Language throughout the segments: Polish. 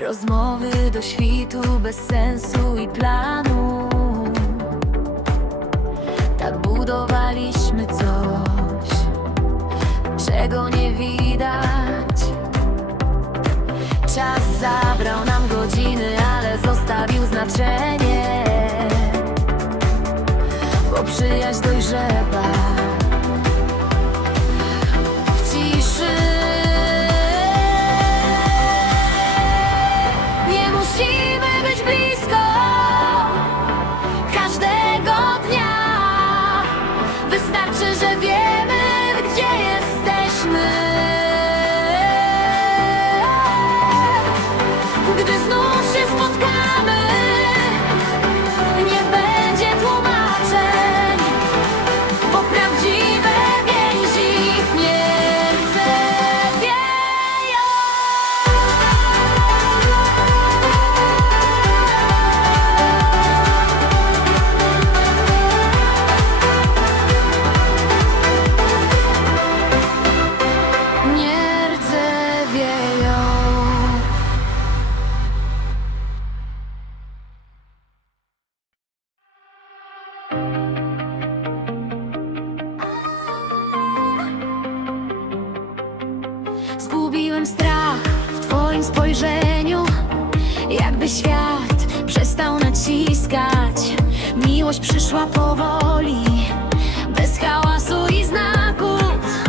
Rozmowy do świtu bez sensu i planu. Tak budowaliśmy coś, czego nie widać. Czas zabrał nam godziny, ale zostawił znaczenie. Spojrzeniu Jakby świat przestał naciskać. Miłość przyszła powoli Bez hałasu i znaków.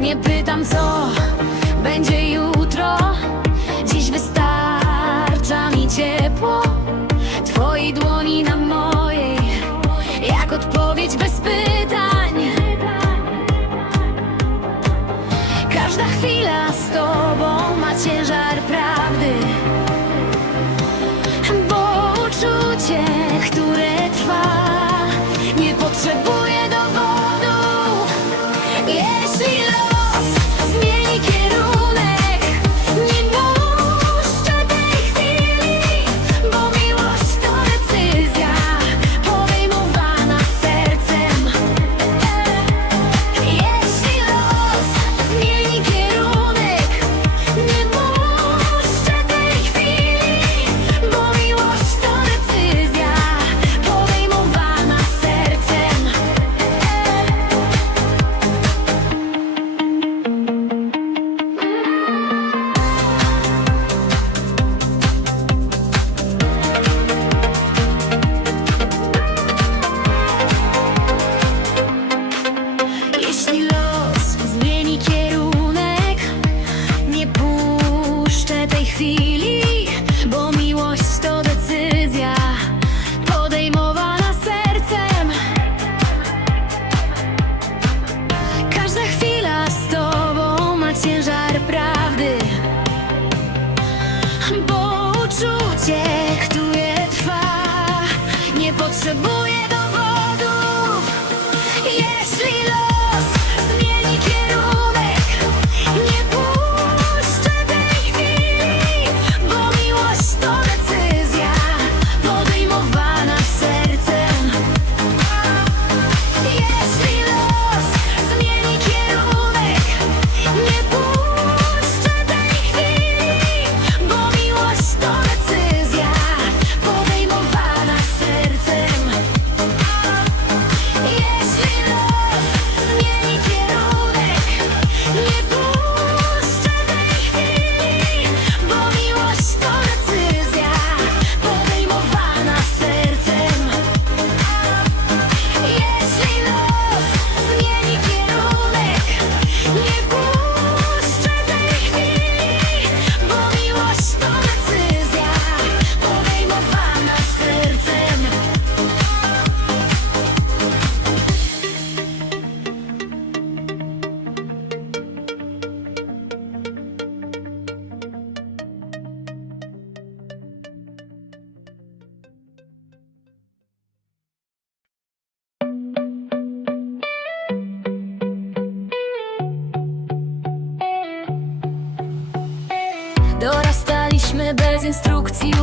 Nie pytam co będzie jutro. Dziś wystarcza mi ciepło. Twojej dłoni na mojej Jak odpowiedź bez pytań. chwila z tobą ma ciężar. uczucie, które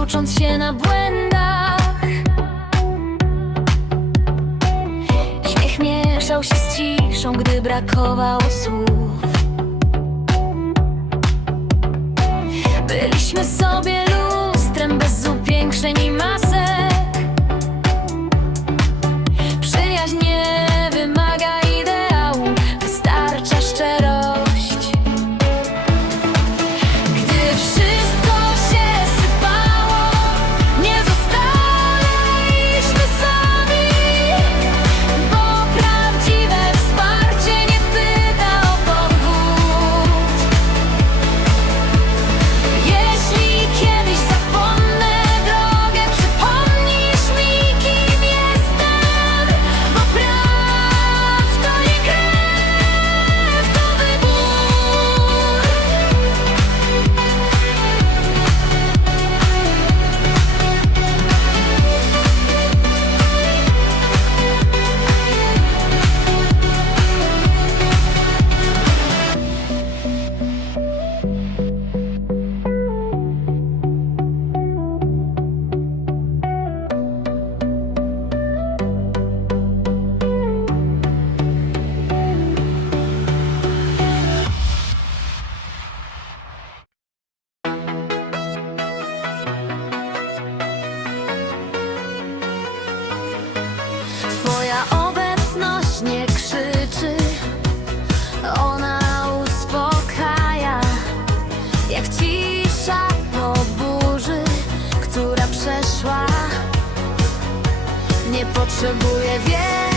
ucząc się na błędach. Śmiech mieszał się z ciszą, gdy brakowało słów. Przeszła. Nie potrzebuje wielkich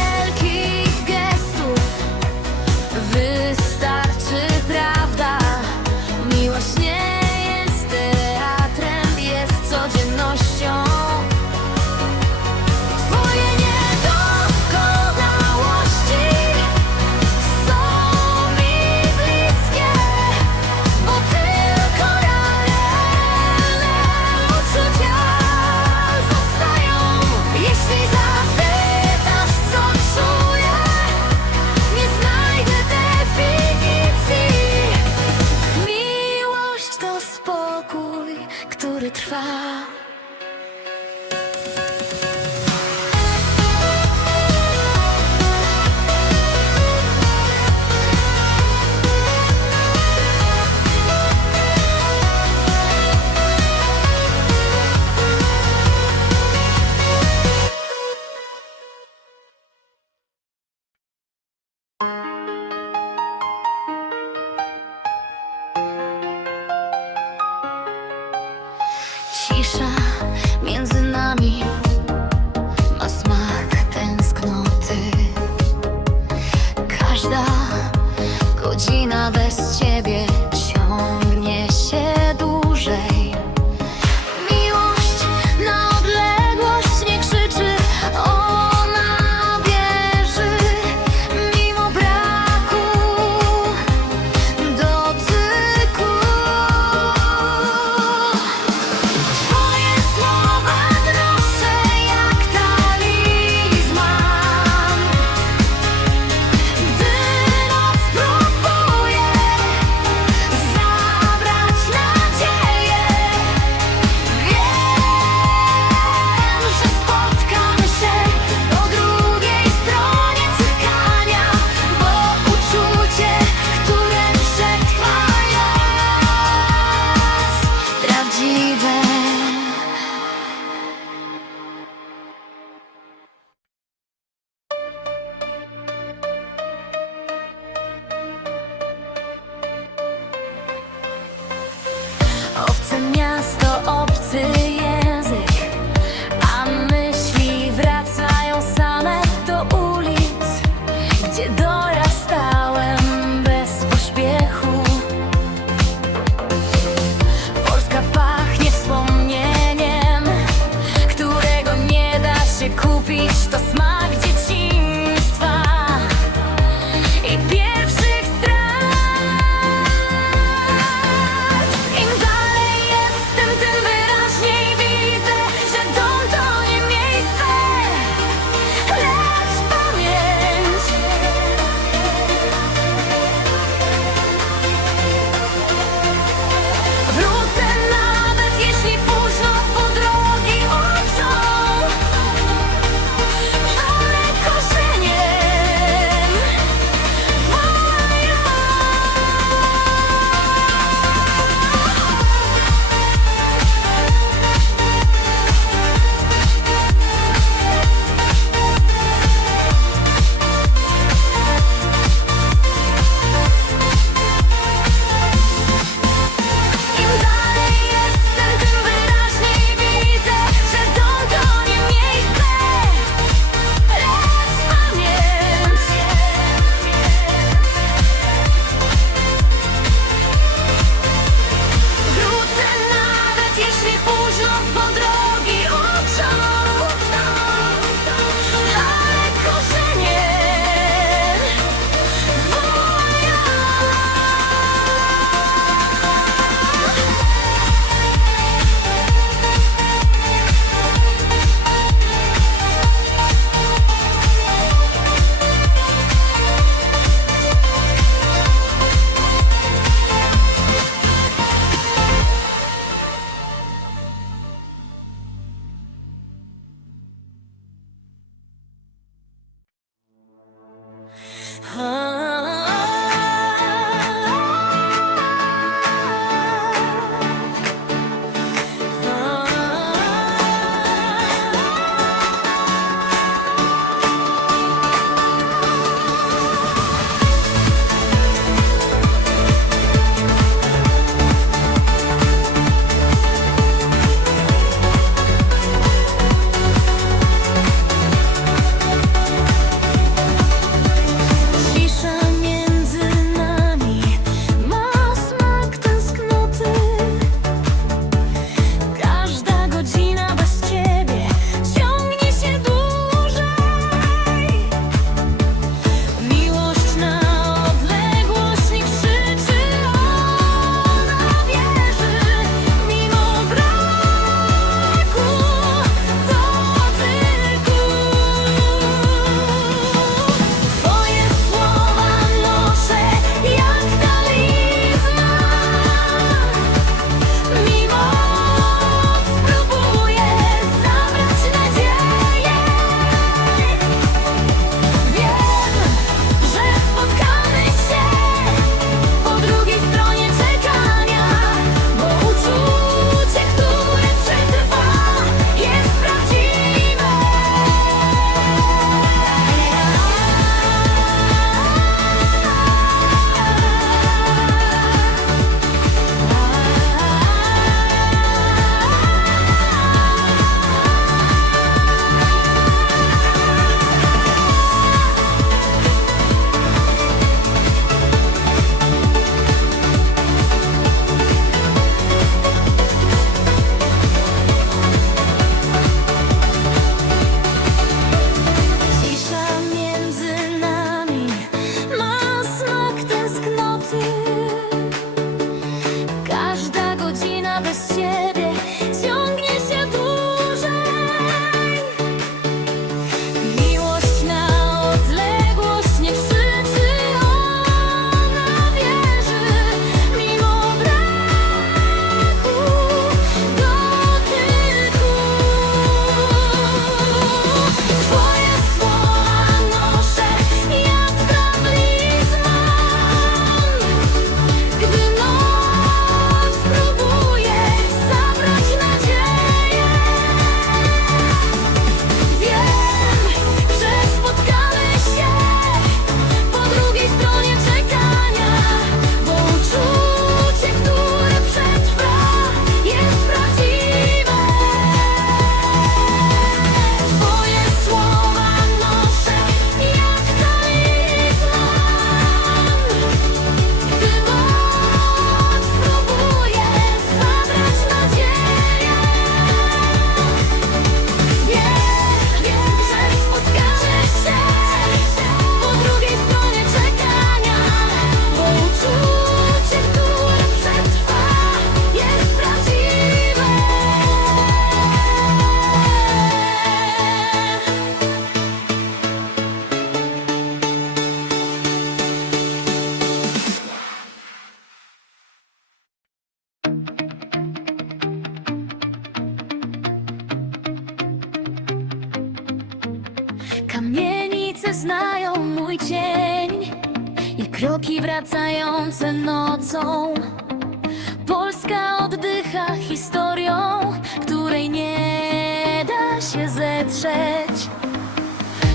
się zetrzeć.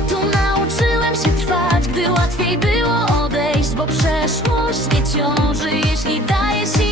Tu nauczyłem się trwać, gdy łatwiej było odejść Bo przeszłość nie ciąży, jeśli daje się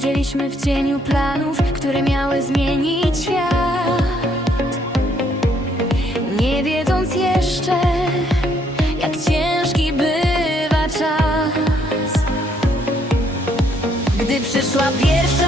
Siedzieliśmy w cieniu planów, które miały zmienić świat. Nie wiedząc jeszcze, jak ciężki bywa czas. Gdy przyszła pierwsza